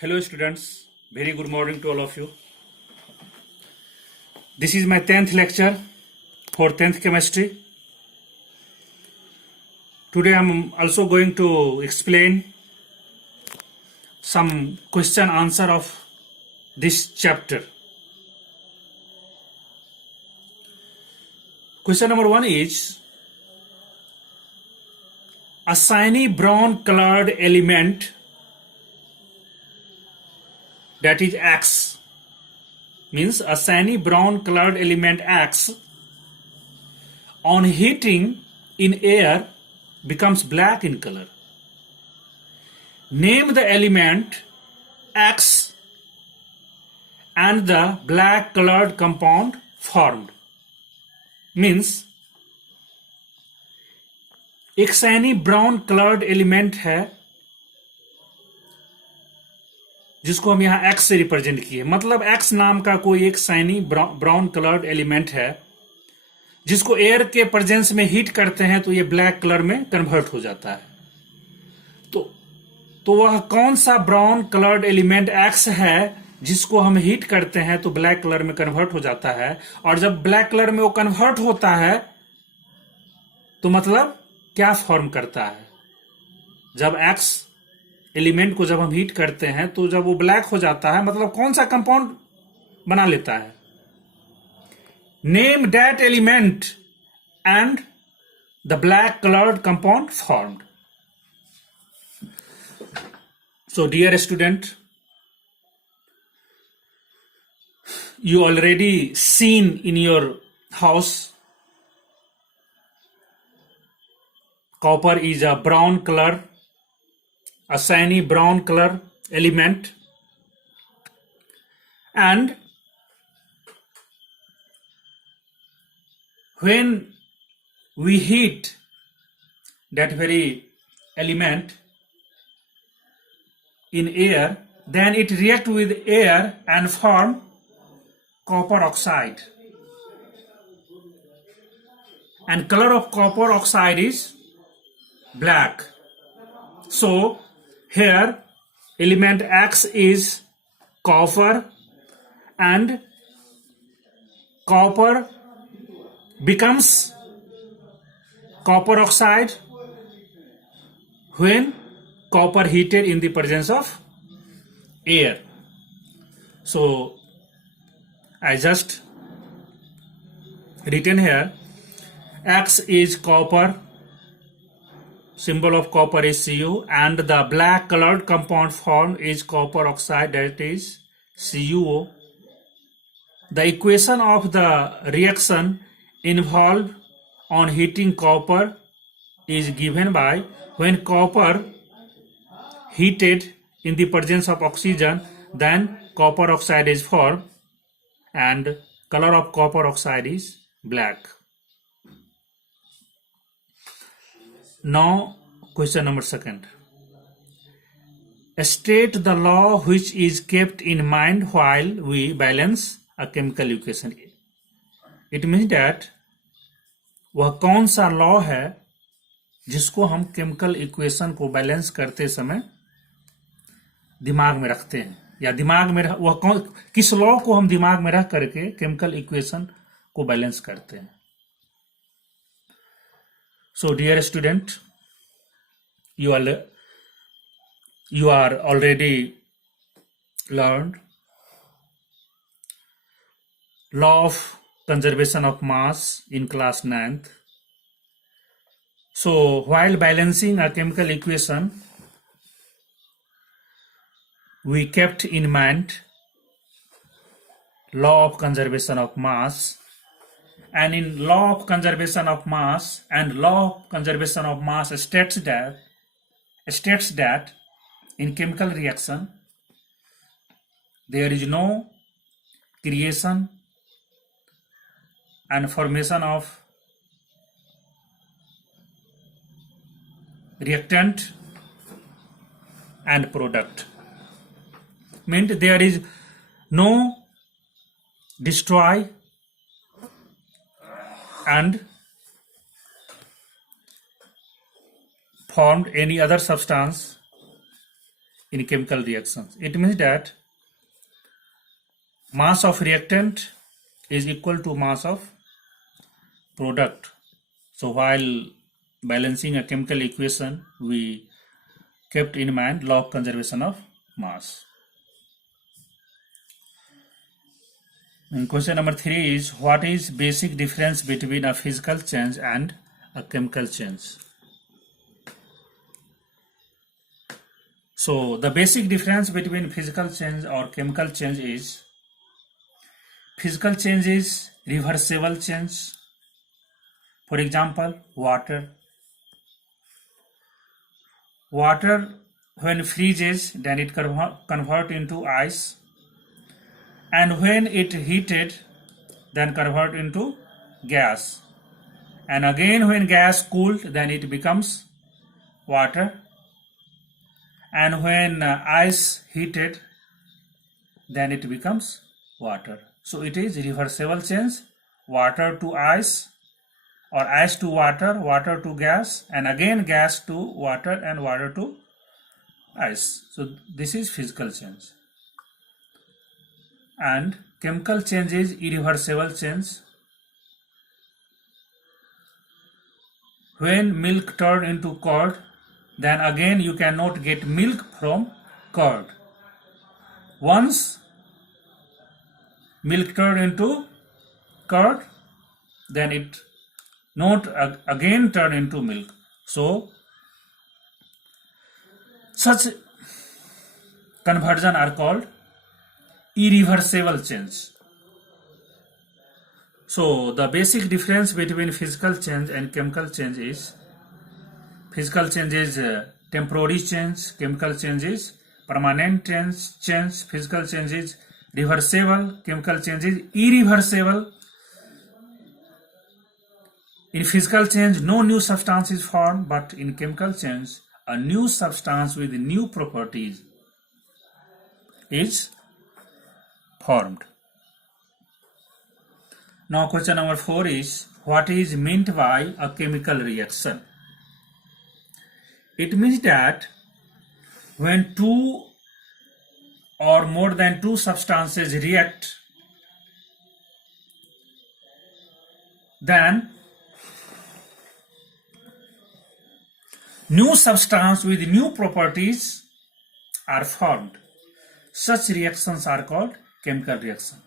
Hello students, very good morning to all of you. This is my 10th lecture for 10th chemistry. Today I am also going to explain some question answer of this chapter. Question number 1 is, a shiny brown colored element, that is X, means a shiny brown colored element X on heating in air becomes black in color. Name the element X and the black colored compound formed. Means एक Saini brown coloured element है जिसको हम यहां x से represent किए, मतलब x नाम का कोई एक शैनी ब्राउन कलर्ड एलिमेंट है जिसको एयर के प्रेजेंस में हीट करते हैं तो ये ब्लैक कलर में कन्वर्ट हो जाता है। तो वह कौन सा ब्राउन कलर्ड एलिमेंट एक्स है जिसको हम हीट करते हैं तो ब्लैक कलर में कन्वर्ट हो जाता है, और जब ब्लैक कलर में वो कन्वर्ट होता है तो मतलब क्या फॉर्म करता है। जब एक्स एलिमेंट को जब हम हीट करते हैं तो जब वो ब्लैक हो जाता है मतलब कौन सा कंपाउंड बना लेता है। Name that element and the black coloured compound formed. So dear student, you already seen in your house copper is a brown color, a shiny brown color element, and when we heat that very element in air, then it react with air and form copper oxide, and color of copper oxide is black. So here element X is copper, and copper becomes copper oxide when copper heated in the presence of air. So I just written here, X is copper, symbol of copper is Cu, and the black colored compound formed is copper oxide, that is CuO. The equation of the reaction involved on heating copper is given by when copper heated in the presence of oxygen, then copper oxide is formed and color of copper oxide is black. Now question number 2. State the law which is kept in mind while we balance a chemical equation. It means that वह कौन सा law है जिसको हम chemical equation को balance करते समय दिमाग में रखते हैं, या दिमाग में वह कौन, किस लॉ को हम दिमाग में रख करके केमिकल इक्वेशन को बैलेंस करते हैं। So dear student, you are already learned law of conservation of mass in class 9th. So while balancing a chemical equation, we kept in mind law of conservation of mass, and in law of conservation of mass and law of conservation of mass states that in chemical reaction there is no creation and formation of reactant and product. Meant there is no destroy and formed any other substance in chemical reactions. It means that mass of reactant is equal to mass of product. So while balancing a chemical equation, we kept in mind law of conservation of mass. And question number 3 is, what is basic difference between a physical change and a chemical change? So the basic difference between physical change or chemical change is, physical change is reversible change. For example, water. Water when freezes, then it convert into ice, and when it heated, then convert into gas, and again when gas cooled, then it becomes water, and when ice heated, then it becomes water. So it is reversible change, water to ice or ice to water, water to gas, and again gas to water and water to ice. So this is physical change. And chemical change is irreversible change. When milk turned into curd, then again you cannot get milk from curd. Once milk turned into curd, then it not again turn into milk. So such conversion are called irreversible change. So the basic difference between physical change and chemical change is, physical change is temporary change, chemical change is permanent change, physical change is reversible, chemical change is irreversible. In physical change, no new substance is formed, but in chemical change, a new substance with new properties is formed. Now question number 4 is, what is meant by a chemical reaction? It means that when two or more than two substances react, then new substance with new properties are formed. Such reactions are called chemical reaction.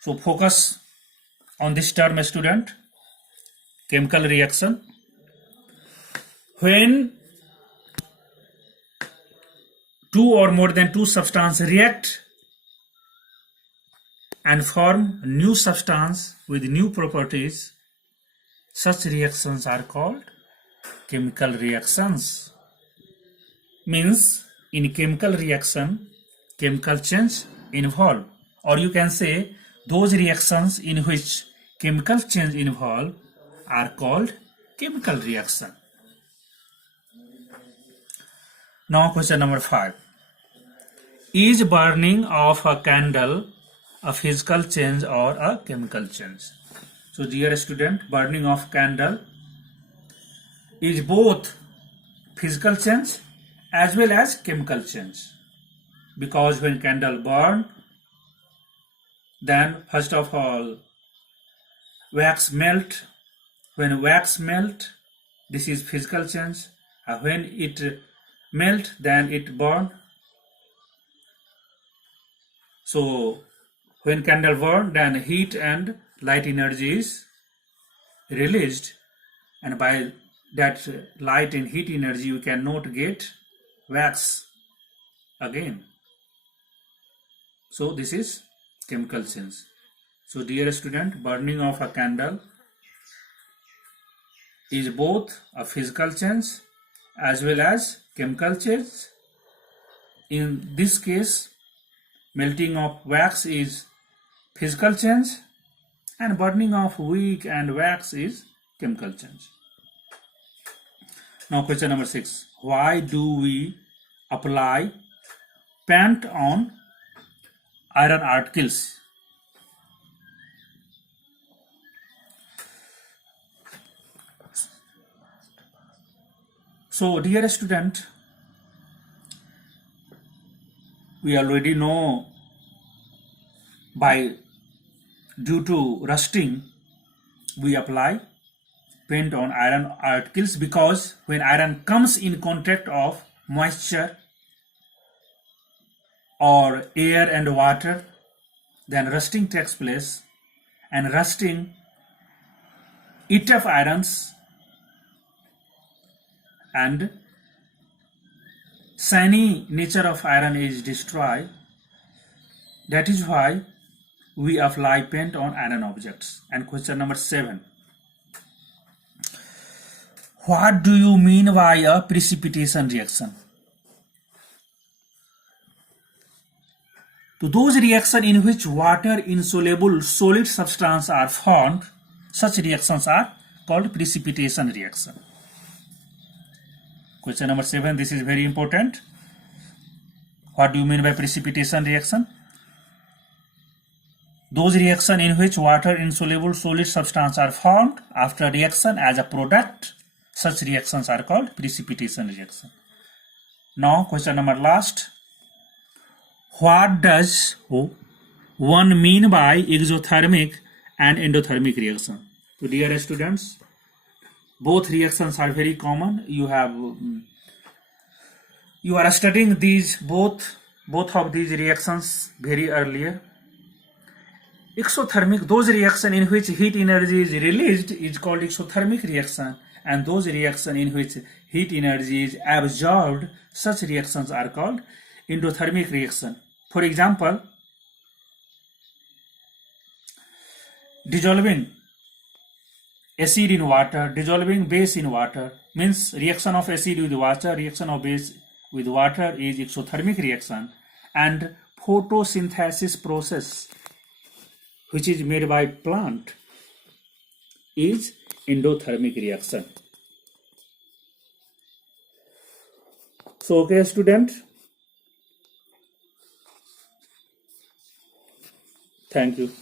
So focus on this term, student. Chemical reaction. When two or more than two substances react and form new substance with new properties, such reactions are called chemical reactions. Means in chemical reaction, chemical change involved, or you can say those reactions in which chemical change involved are called chemical reaction. Now question number 5. Is burning of a candle a physical change or a chemical change? So dear student, burning of candle is both physical change as well as chemical change, because when candle burn, then first of all wax melt. When wax melt, this is physical change. When it melt, then it burn. So when candle burn, then heat and light energy is released, and by that light and heat energy you cannot get wax again. So this is chemical change. So dear student, burning of a candle is both a physical change as well as chemical change. In this case, melting of wax is physical change and burning of wick and wax is chemical change. Now question number 6. Why do we apply paint on iron articles? So dear student, we already know due to rusting we apply paint on iron articles, because when iron comes in contact of moisture or air and water, then rusting takes place, and rusting eat up irons and shiny nature of iron is destroyed. That is why we apply paint on iron objects. And question number 7. What do you mean by a precipitation reaction? So those reactions in which water insoluble solid substance are formed, such reactions are called precipitation reaction. Question number 7, this is very important. What do you mean by precipitation reaction? Those reactions in which water insoluble solid substance are formed after reaction as a product, such reactions are called precipitation reaction. Now question number last. What does one mean by exothermic and endothermic reaction? So dear students, both reactions are very common. You are studying these both of these reactions very earlier. Exothermic, those reactions in which heat energy is released is called exothermic reaction, and those reactions in which heat energy is absorbed, such reactions are called endothermic reaction. For example, dissolving acid in water, dissolving base in water, means reaction of acid with water, reaction of base with water is exothermic reaction, and photosynthesis process, which is made by plant, is endothermic reaction. So okay student, thank you.